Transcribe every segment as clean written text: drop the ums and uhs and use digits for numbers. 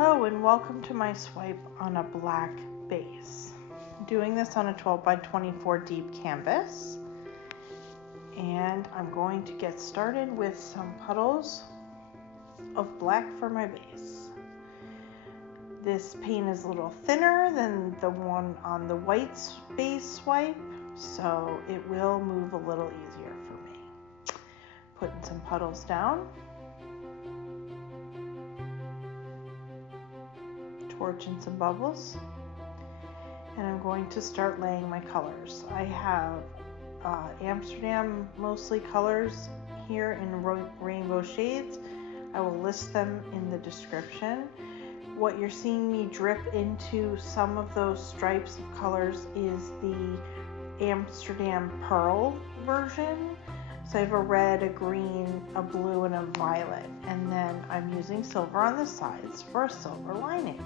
Hello and welcome to my swipe on a black base. I'm doing this on a 12 by 24 deep canvas, and I'm going to get started with some puddles of black for my base. This paint is a little thinner than the one on the white base swipe, so it will move a little easier for me. Putting some puddles down. Torching some bubbles, and I'm going to start laying my colors. I have Amsterdam mostly colors here in rainbow shades. I will list them in the description. What you're seeing me drip into some of those stripes of colors is the Amsterdam Pearl version. So I have a red, a green, a blue, and a violet, and then I'm using silver on the sides for a silver lining.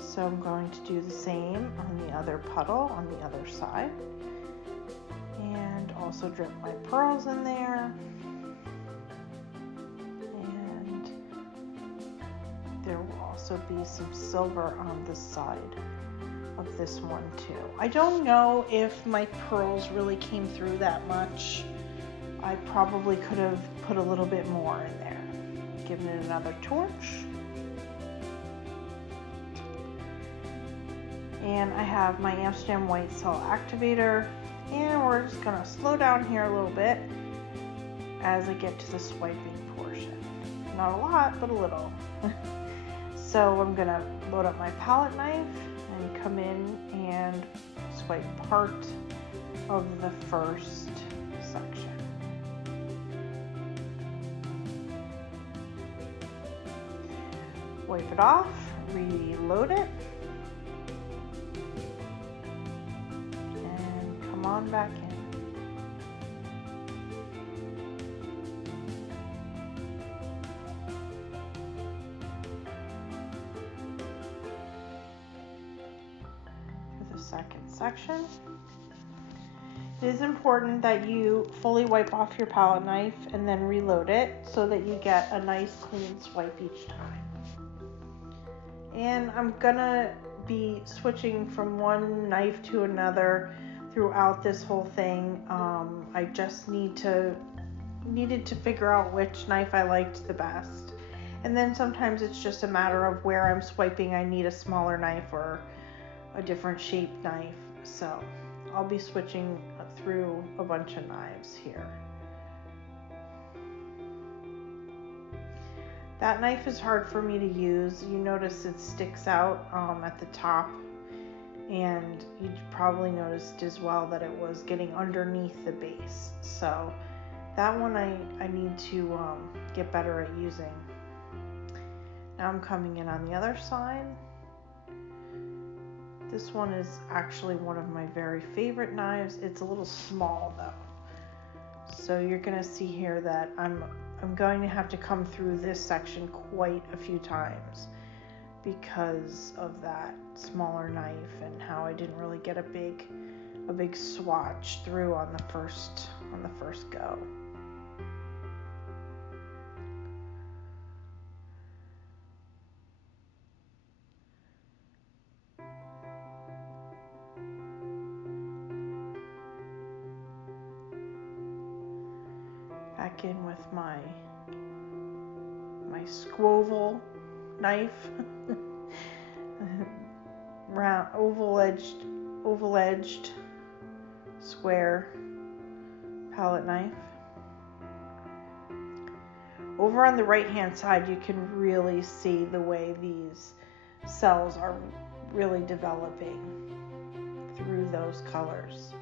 So I'm going to do the same on the other puddle on the other side, and also drip my pearls in there, and there will also be some silver on the side of this one too. I don't know if my pearls really came through that much. I probably could have put a little bit more in there. Giving it another torch. And I have my Amsterdam White Cell Activator, and we're just gonna slow down here a little bit as I get to the swiping portion. Not a lot, but a little. So I'm gonna load up my palette knife and come in and swipe part of the first section. Wipe it off, reload it, and come on back in. Second section. It is important that you fully wipe off your palette knife and then reload it so that you get a nice clean swipe each time. And I'm gonna be switching from one knife to another throughout this whole thing. I just needed to figure out which knife I liked the best. And then sometimes it's just a matter of where I'm swiping. I need a smaller knife or a different shaped knife, so I'll be switching through a bunch of knives here. That knife is hard for me to use. You notice it sticks out at the top, and you probably noticed as well that it was getting underneath the base, so that one I need to get better at using. Now I'm coming in on the other side. This one is actually one of my very favorite knives. It's a little small though. So you're gonna see here that I'm going to have to come through this section quite a few times because of that smaller knife and how I didn't really get a big swatch through on the first go. Back in with my squoval knife, round oval edged square palette knife. Over on the right hand side, you can really see the way these cells are really developing through those colors.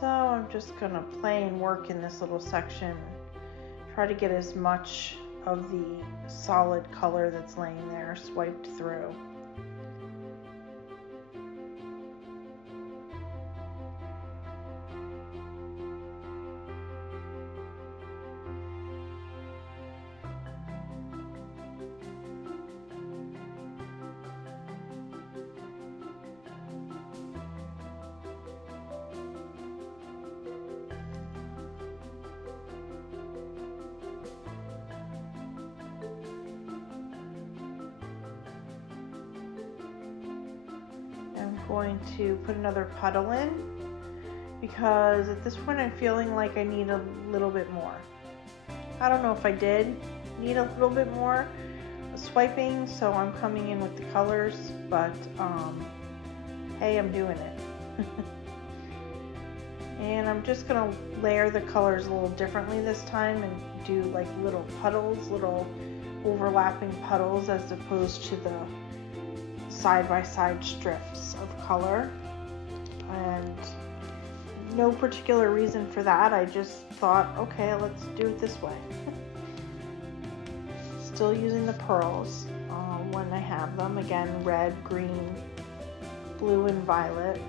So I'm just gonna play and work in this little section, try to get as much of the solid color that's laying there swiped through. going to put another puddle in because at this point I'm feeling like I need a little bit more. I don't know if I did need a little bit more swiping, so I'm coming in with the colors, but hey, I'm doing it. And I'm just gonna layer the colors a little differently this time and do like little puddles, little overlapping puddles as opposed to the side-by-side strips of color. And no particular reason for that. I just thought, okay, let's do it this way. Still using the pearls when I have them. Again, red, green, blue, and violet.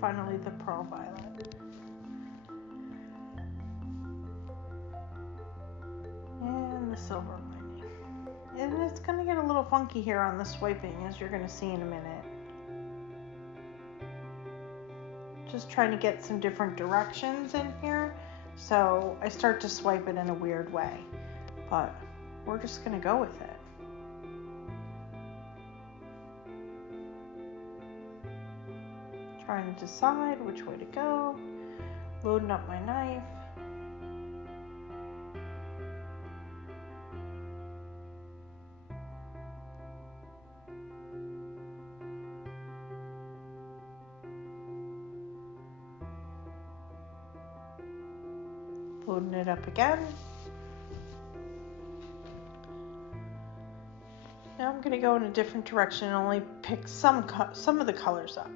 Finally, the pearl violet. And the silver lining. And it's going to get a little funky here on the swiping, as you're going to see in a minute. Just trying to get some different directions in here, so I start to swipe it in a weird way. But we're just going to go with it. Trying to decide which way to go, loading up my knife. Loading it up again. Now I'm going to go in a different direction and only pick some of the colors up.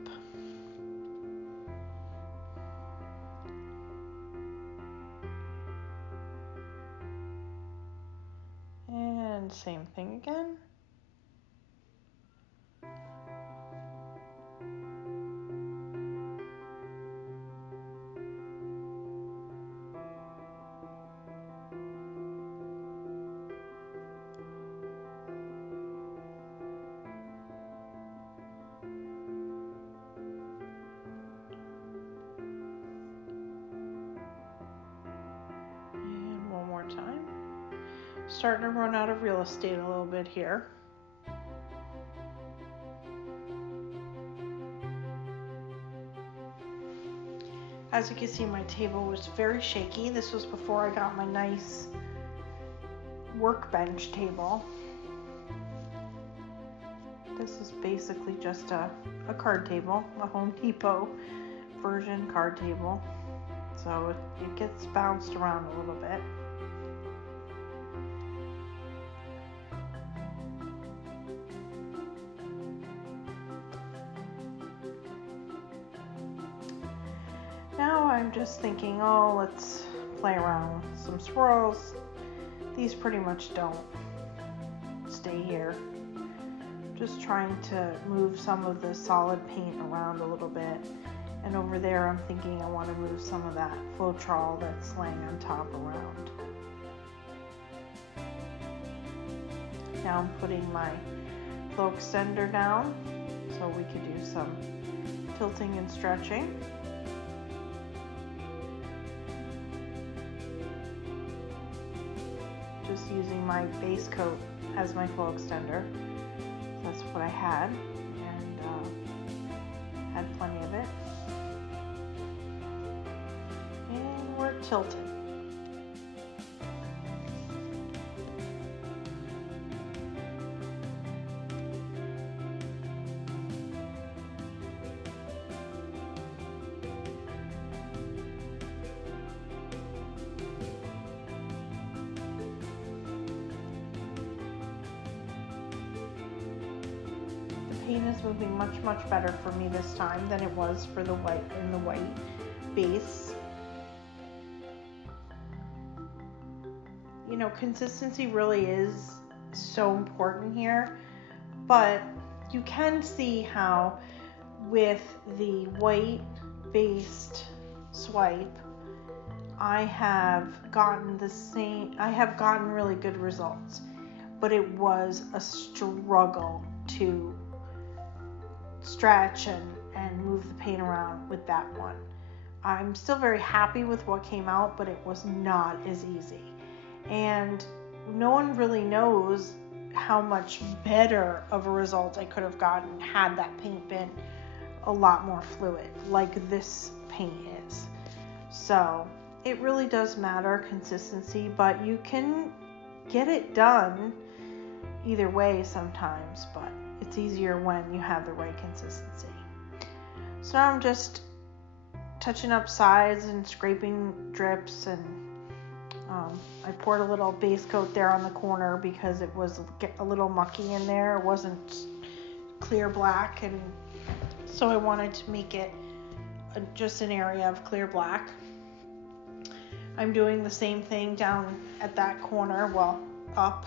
Same thing again. And one more time. Starting to run out of real estate a little bit here. As you can see, my table was very shaky. This was before I got my nice workbench table. This is basically just a card table, a Home Depot version card table. So it gets bounced around a little bit. Now I'm just thinking, oh, let's play around with some swirls. These pretty much don't stay here. Just trying to move some of the solid paint around a little bit. And over there I'm thinking I want to move some of that floetrol that's laying on top around. Now I'm putting my flow extender down so we could do some tilting and stretching. Just using my base coat as my flow extender. That's what I had, and had plenty of it. And we're tilted. Paint is moving much better for me this time than it was for the white in the white base. You know, consistency really is so important here, but you can see how with the white based swipe I have gotten really good results, but it was a struggle to stretch and move the paint around with that one. I'm still very happy with what came out, but it was not as easy. And no one really knows how much better of a result I could have gotten had that paint been a lot more fluid, like this paint is. So it really does matter, consistency, but you can get it done either way sometimes, but it's easier when you have the right consistency. So now I'm just touching up sides and scraping drips, and I poured a little base coat there on the corner because it was a little mucky in there. It wasn't clear black, and so I wanted to make it just an area of clear black. I'm doing the same thing down at that corner, well, up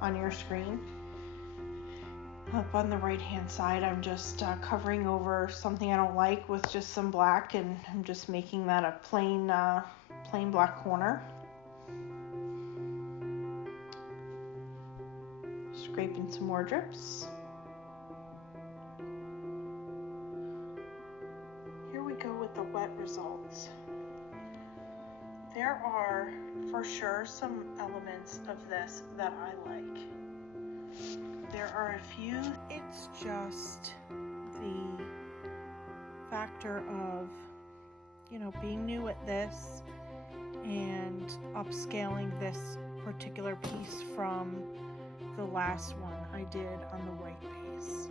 on your screen. Up on the right hand side, I'm just covering over something I don't like with just some black, and I'm just making that a plain black corner. Scraping some more drips. Here we go with the wet results. There are for sure some elements of this that I like. There are a few. It's just the factor of, being new at this and upscaling this particular piece from the last one I did on the white base.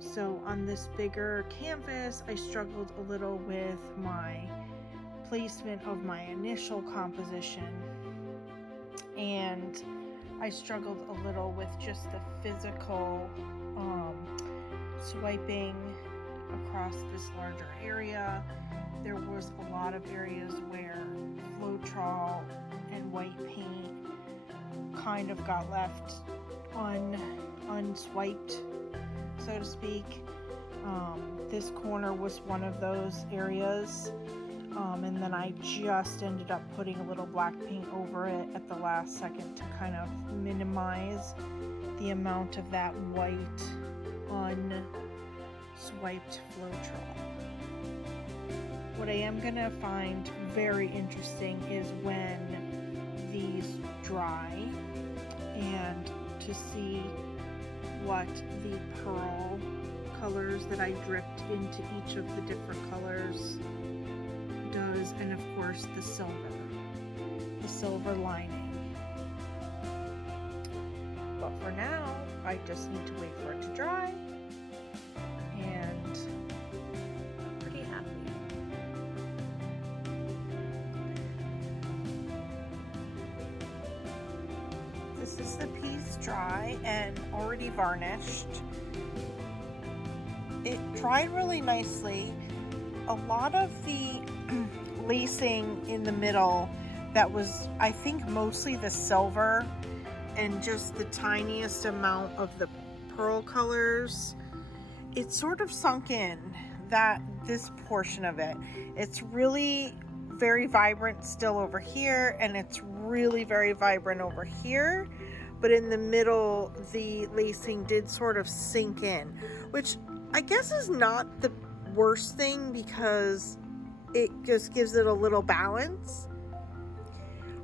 So on this bigger canvas, I struggled a little with my placement of my initial composition, and I struggled a little with just the physical swiping across this larger area. There was a lot of areas where floetrol and white paint kind of got left unswiped, so to speak. This corner was one of those areas. And then I just ended up putting a little black paint over it at the last second to kind of minimize the amount of that white unswiped floetrol. What I am going to find very interesting is when these dry, and to see what the pearl colors that I dripped into each of the different colors does, and of course the silver lining. But for now, I just need to wait for it to dry, and I'm pretty happy. This is the piece dry and already varnished. It dried really nicely. A lot of the lacing in the middle, that was, I think, mostly the silver and just the tiniest amount of the pearl colors, it sort of sunk in, that this portion of it. It's really very vibrant still over here, and it's really very vibrant over here, but in the middle the lacing did sort of sink in, which I guess is not the worst thing because it just gives it a little balance.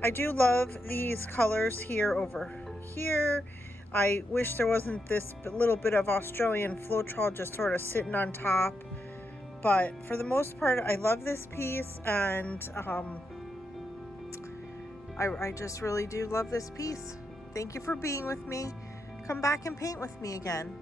I do love these colors here over here. I wish there wasn't this little bit of Australian floetrol just sort of sitting on top, but for the most part I love this piece, and I just really do love this piece. Thank you for being with me. Come back and paint with me again.